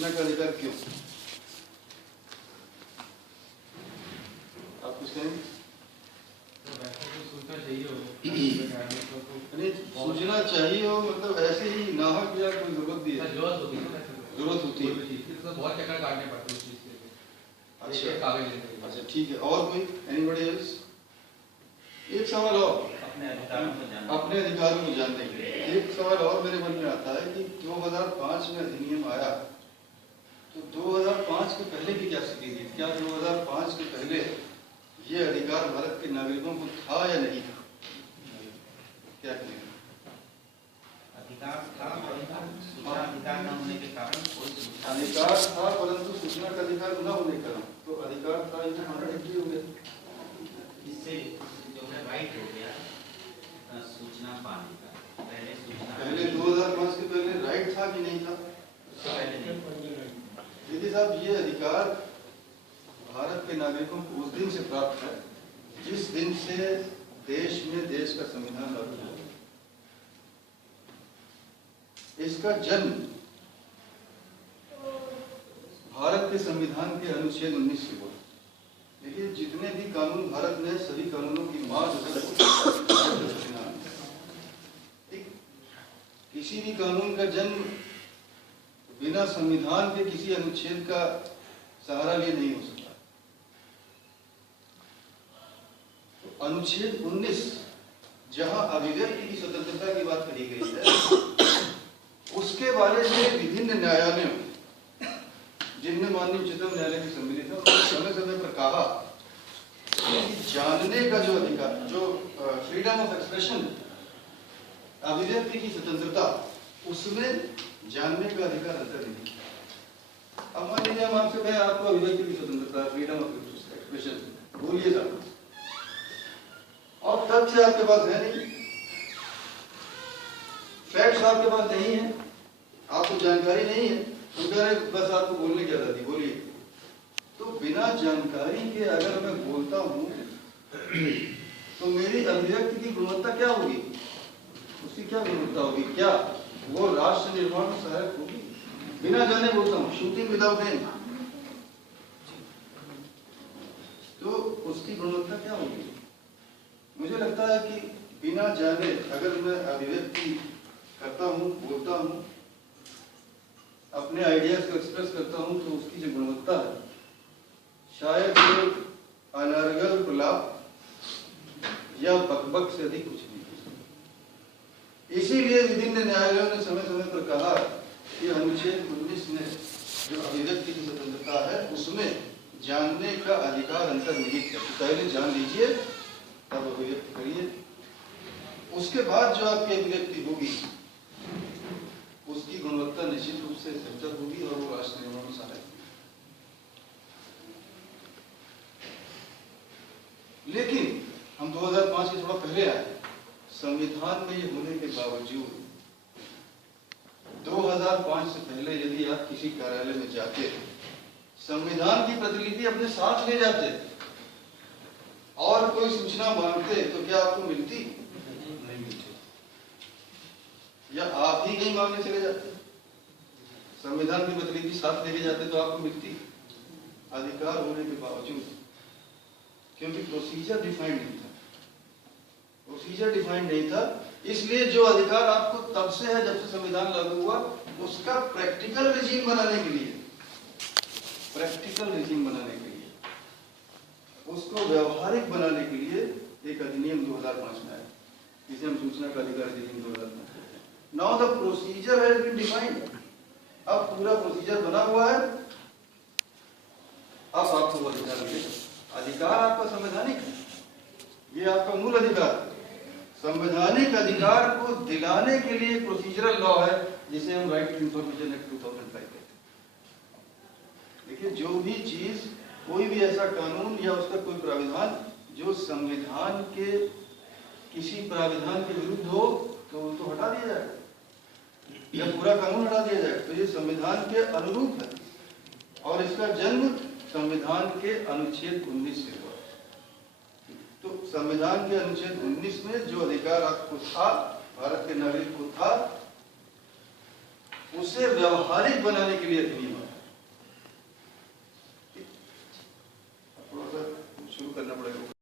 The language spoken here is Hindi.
सूचना का अधिकार क्यों? आप कुछ कहेंगे? सूचना चाहिए हो मतलब ऐसे ही नाहक या कोई जरूरत भी है? जरूरत होती है। बहुत चक्कर काटने पड़ते हैं उस चीज के लिए। अच्छा ठीक है। और कोई एनीबॉडी एल्स? एक सवाल और अपने अधिकारों को जानने के लिए एक सवाल और मेरे मन में आता है कि 2005 में अधिनियम आया तो 2005 के पहले की क्या स्थिति थी? क्या 2005 के पहले ये अधिकार भारत के नागरिकों को था या नहीं था? क्या कहेंगे? अधिकार था, सूचना अधिकार न होने के कारण कोई अधिकार था परंतु सूचना का अधिकार न होने के कारण तो अधिकार था ये हमारा हो गया। इससे जो है राइट हो गया सूचना पाने का। पहले 2005 के पहले राइट था कि नहीं था? दीदी साहब ये अधिकार भारत के नागरिकों को उस दिन से प्राप्त है जिस दिन से देश में देश का संविधान लागू हुआ। इसका जन्म भारत के संविधान के अनुच्छेद 19 से हुआ। देखिए जितने भी कानून भारत में सभी कानूनों की मां जो है किसी भी कानून का जन्म बिना संविधान के किसी अनुच्छेद का सहारा लिए नहीं हो सकता। तो अनुच्छेद 19 जहां अभिव्यक्ति की स्वतंत्रता की बात कही गई है उसके बारे में विभिन्न न्यायालयों जिनमें माननीय उच्चतम न्यायालय की सम्मिलित है उन्होंने समय समय पर कहा कि जानने का जो अधिकार जो फ्रीडम ऑफ एक्सप्रेशन अभिव्यक्ति की स्वतंत्रता उसमें जानने का अधिकार अंतर्निहित है। अब मान लीजिए हम आपसे कहें आपको अभिव्यक्ति की स्वतंत्रता फ्रीडम ऑफ एक्सप्रेशन बोलिए साहब और तथ्य आपके पास है नहीं, फैक्ट्स आपके पास नहीं है, आपको जानकारी नहीं है, तो कह रहे बस आपको बोलने की आजादी बोलिए। तो बिना जानकारी के अगर मैं बोलता हूं तो मेरी अभिव्यक्ति की गुणवत्ता क्या होगी? उसकी क्या गुणवत्ता होगी? क्या वो राष्ट्र निर्माण में सहायक होगी? बिना जाने बोलता हूँ, शूटिंग विदाउट एम, तो उसकी गुणवत्ता क्या होगी? मुझे लगता है कि बिना जाने अगर मैं अभिव्यक्ति करता हूँ, बोलता हूँ, अपने आइडियाज को एक्सप्रेस करता हूँ तो उसकी जो गुणवत्ता है शायद अनर्गल प्रलाप या बकबक से अधिक कुछ नहीं। इसीलिए विभिन्न न्यायालयों ने समय समय पर कहा कि अनुच्छेद 19 में जो अभिव्यक्ति की स्वतंत्रता है उसमें जानने का अधिकार अंतर्निहित है। तो पहले जान लीजिए तब अभिव्यक्ति करिए, उसके बाद जो आपकी अभिव्यक्ति होगी उसकी गुणवत्ता निश्चित रूप से बेहतर होगी और वो राष्ट्र निर्माण में सहायक होगी। लेकिन हम 2005 के थोड़ा पहले आए, संविधान में ये होने के बावजूद 2005 से पहले यदि आप किसी कार्यालय में जाते संविधान की प्रतिलिपि अपने साथ ले जाते और कोई सूचना मांगते तो क्या आपको मिलती? नहीं मिलती। या आप ही कहीं मांगने चले जाते, संविधान की प्रतिलिपि साथ लेके जाते तो आपको मिलती? अधिकार होने के बावजूद, क्योंकि प्रोसीजर डिफाइंड नहीं था। प्रोसीजर डिफाइंड नहीं था, इसलिए जो अधिकार आपको तब से है जब से संविधान लागू हुआ उसका प्रैक्टिकल रिजीम बनाने के लिए उसको व्यवहारिक बनाने के लिए एक अधिनियम 2005 में आया जिसे हम सूचना का अधिकार अधिनियम 2005 कहते हैं। Now the procedure has been defined. अब पूरा प्रोसीजर बना हुआ है, अब आपको वो अधिकार मिलेगा। अधिकार आपका संवैधानिक है, ये आपका मूल अधिकार है। संवैधानिक अधिकार को दिलाने के लिए प्रोसीजरल लॉ है जिसे हम राइट टू इंफॉर्मेशन एक्ट 2005 कहते हैं। देखिए जो भी चीज कोई भी ऐसा कानून या उसका कोई प्राविधान जो संविधान के किसी प्राविधान के विरुद्ध हो तो वो तो हटा दिया जाएगा या पूरा कानून हटा दिया जाएगा। तो ये संविधान के अनुरूप है और इसका जन्म संविधान के अनुच्छेद 19 से हुआ। तो संविधान के अनुच्छेद 19 में जो अधिकार आपको था, भारत के नागरिक को था, उसे व्यवहारिक बनाने के लिए अधिनियम है। करना पड़ेगा।